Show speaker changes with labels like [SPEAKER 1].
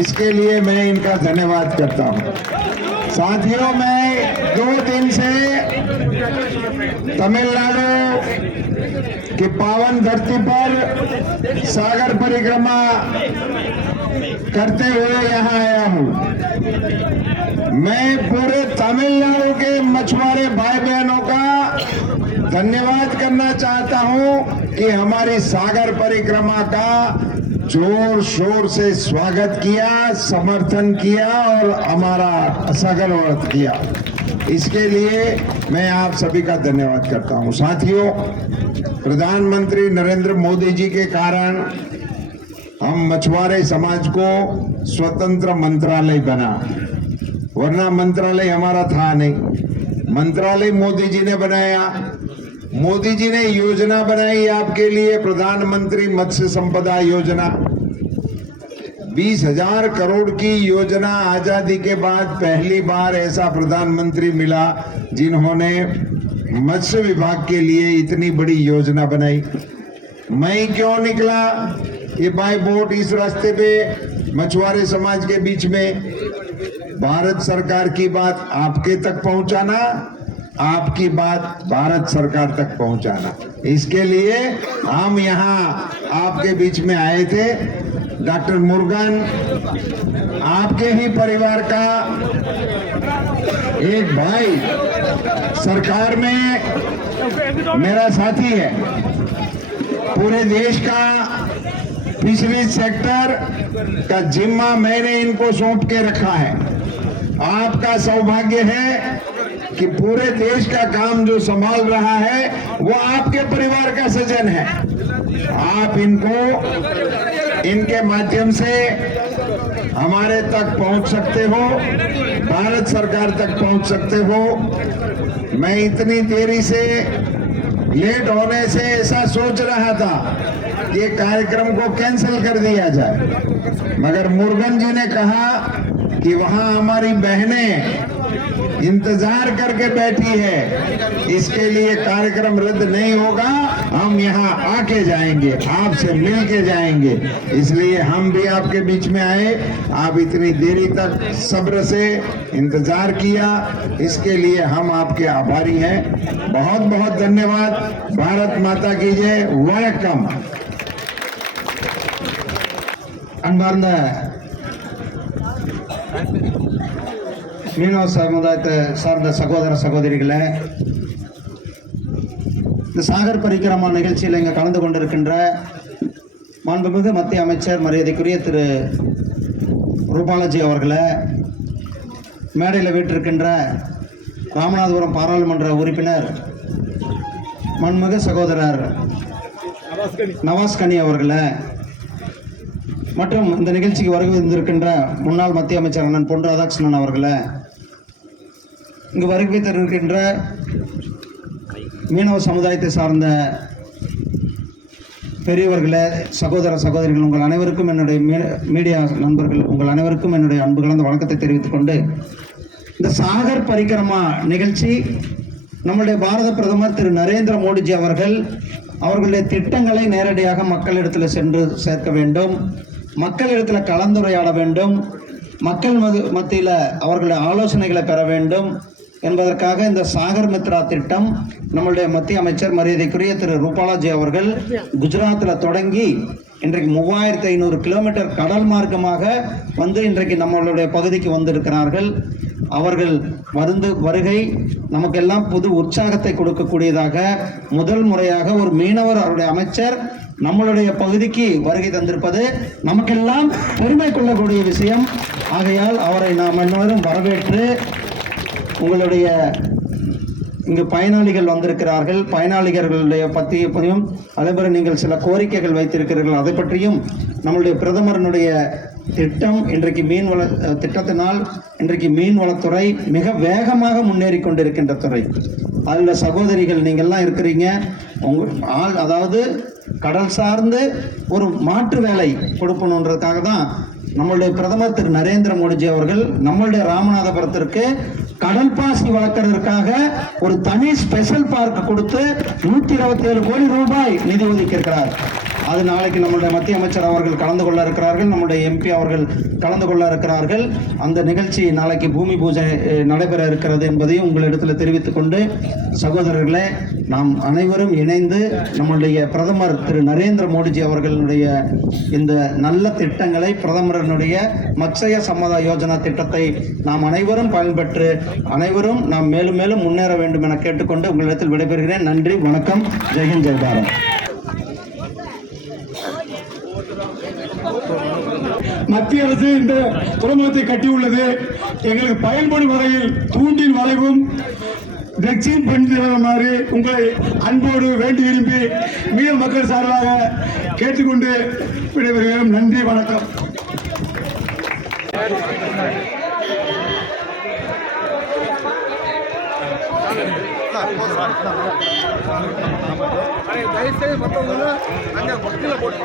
[SPEAKER 1] इसके लिए मैं इनका धन्यवाद करता हूँ साथियों मैं दो दिन से तमिलनाडु की पावन धरती पर सागर परिक्रमा करते हुए यहाँ आया हूँ मैं पूरे तमिलनाडु के मछुआरे भाई बहनों का धन्यवाद करना चाहता हूँ कि हमारी सागर परिक्रमा का जोर शोर से स्वागत किया समर्थन किया और हमारा सगल औरत किया इसके लिए मैं आप सभी का धन्यवाद करता हूं साथियों प्रधानमंत्री नरेंद्र मोदी जी के कारण हम मछुआरे समाज को स्वतंत्र मंत्रालय बना वरना मंत्रालय हमारा था नहीं मंत्रालय मोदी जी ने बनाया मोदी जी ने योजना बनाई आपके लिए प्रधानमंत्री मत्स्य संपदा योजना बीस हजार करोड़ की योजना आजादी के बाद पहली बार ऐसा प्रधानमंत्री मिला जिन्होंने मत्स्य विभाग के लिए इतनी बड़ी योजना बनाई मैं क्यों निकला ये बाय बोट इस रास्ते पे मछुआरे समाज के बीच में भारत सरकार की बात आपके तक पहुंचाना आपकी बात भारत सरकार तक पहुंचाना इसके लिए हम यहाँ आपके बीच में आए थे डॉक्टर मुर्गन आपके ही परिवार का एक भाई सरकार में मेरा साथी है पूरे देश का फिशरीज सेक्टर का जिम्मा मैंने इनको सौंप के रखा है आपका सौभाग्य है कि पूरे देश का काम जो संभाल रहा है वो आपके परिवार का सजन है आप इनको इनके माध्यम से हमारे तक पहुंच सकते हो भारत सरकार तक पहुंच सकते हो मैं इतनी देरी से लेट होने से ऐसा सोच रहा था ये कार्यक्रम को कैंसिल कर दिया जाए मगर मुर्गन जी ने कहा कि वहां हमारी बहनें इंतजार करके बैठी है इसके लिए कार्यक्रम रद्द नहीं होगा हम यहाँ आके जाएंगे आपसे मिल के जाएंगे इसलिए हम भी आपके बीच में आए आप इतनी देरी तक सब्र से इंतजार किया इसके लिए हम आपके आभारी हैं बहुत बहुत धन्यवाद भारत माता की जय वेलकम
[SPEAKER 2] அன்பார்ந்த மீனவ சமுதாயத்தை சார்ந்த சகோதர சகோதரிகளை இந்த சாகர் பரிக்கிரமா நிகழ்ச்சியில் இங்கே கலந்து கொண்டிருக்கின்ற மாண்புமிகு மத்திய அமைச்சர் மரியாதைக்குரிய திரு ரூபாலஜி அவர்களை மேடையில் வீட்டிருக்கின்ற ராமநாதபுரம் பாராளுமன்ற உறுப்பினர் மண்மிகு சகோதரர் நவாஸ்கனி அவர்களை மற்றும் இந்த நிகழ்ச்சிக்கு வருகை தந்திருக்கின்ற முன்னாள் மத்திய அமைச்சர் அண்ணன் பொன் ராதாகிருஷ்ணன் அவர்களை இங்கு வருகை தருகின்ற மீனவ சமுதாயத்தை சார்ந்த பெரியவர்களே சகோதர சகோதரிகள் உங்கள் அனைவருக்கும் என்னுடைய மீடியா நண்பர்கள் உங்கள் அனைவருக்கும் என்னுடைய அன்பு கலந்த வணக்கத்தை தெரிவித்துக் கொண்டு இந்த சாகர் பரிக்கிரமா நிகழ்ச்சி நம்முடைய பாரத பிரதமர் திரு நரேந்திர மோடிஜி அவர்கள் அவர்களுடைய திட்டங்களை நேரடியாக மக்களிடத்தில் சென்று சேர்க்க வேண்டும் மக்களிடத்தில் கலந்துரையாட வேண்டும் மக்கள் மது மத்தியில் அவர்களுடைய ஆலோசனைகளை பெற வேண்டும் என்பதற்காக இந்த சாகர் மித்ரா திட்டம் நம்மளுடைய மத்திய அமைச்சர் மரியாதைக்குரிய திரு ரூபாலாஜி அவர்கள் குஜராத்தில் தொடங்கி இன்றைக்கு மூவாயிரத்து ஐநூறு கிலோமீட்டர் கடல் மார்க்கமாக வந்து இன்றைக்கு நம்மளுடைய பகுதிக்கு வந்திருக்கிறார்கள் அவர்கள் வருந்து வருகை நமக்கெல்லாம் புது உற்சாகத்தை கொடுக்கக்கூடியதாக முதல் முறையாக ஒரு மீனவர் அவருடைய அமைச்சர் நம்மளுடைய பகுதிக்கு வருகை தந்திருப்பது நமக்கெல்லாம் பெருமை கொள்ளக்கூடிய விஷயம் ஆகையால் அவரை நாம் அனைவரும் வரவேற்று உங்களுடைய இங்கு பயனாளிகள் வந்திருக்கிறார்கள் பயனாளிகளுடைய பற்றிய பற்றியும் அதேபோல் நீங்கள் சில கோரிக்கைகள் வைத்திருக்கிறீர்கள் அதை பற்றியும் நம்மளுடைய பிரதமரனுடைய திட்டம் இன்றைக்கு மீன் வள திட்டத்தினால் இன்றைக்கு மீன் வளத்துறை மிக வேகமாக முன்னேறி கொண்டிருக்கின்ற துறை அதில் சகோதரிகள் நீங்கள்லாம் இருக்கிறீங்க உங்கள் ஆள் அதாவது கடல் சார்ந்து ஒரு மாற்று வேலை கொடுக்கணுன்றதுக்காக தான் நம்மளுடைய பிரதமர் திரு நரேந்திர மோடிஜி அவர்கள் நம்மளுடைய ராமநாதபுரத்திற்கு கடல் பாசி வளர்க்கறதுக்காக ஒரு தனி ஸ்பெஷல் பார்க் கொடுத்து நூத்தி இருபத்தி ஏழு கோடி ரூபாய் நிதி ஒதுக்கி இருக்கிறார் அது நாளைக்கு நம்முடைய மத்திய அமைச்சர் அவர்கள் கலந்து கொள்ள இருக்கிறார்கள் நம்முடைய எம்பி அவர்கள் கலந்து கொள்ள இருக்கிறார்கள் அந்த நிகழ்ச்சி நாளைக்கு பூமி பூஜை நடைபெற இருக்கிறது என்பதையும் உங்களிடத்தில் தெரிவித்துக் கொண்டு சகோதரர்களே நாம் அனைவரும் இணைந்து நம்முடைய பிரதமர் திரு நரேந்திர மோடிஜி அவர்களுடைய இந்த நல்ல திட்டங்களை பிரதமரனுடைய மச்சய சம்மத யோஜனா திட்டத்தை நாம் அனைவரும் பயன்பெற்று அனைவரும் நாம் மேலும் மேலும் முன்னேற வேண்டும் என கேட்டுக்கொண்டு உங்களிடத்தில் விடைபெறுகிறேன் நன்றி வணக்கம் ஜெயஹிந்த் ஜெய்
[SPEAKER 3] மத்திய அரசு இந்த துறைமுகத்தை கட்டியுள்ளது எங்களுக்கு பயன்படும் வகையில் தூண்டின் வளைவும் லட்சியம் பண்ணுமாறு உங்களை அன்போடு வேண்டி விரும்பி மீன மக்கள் சார்பாக கேட்டுக்கொண்டு விடைபெறுகிறோம் நன்றி வணக்கம்
[SPEAKER 4] தயவுசெய்து மற்றவங்க அங்கே போட்டு போட்டு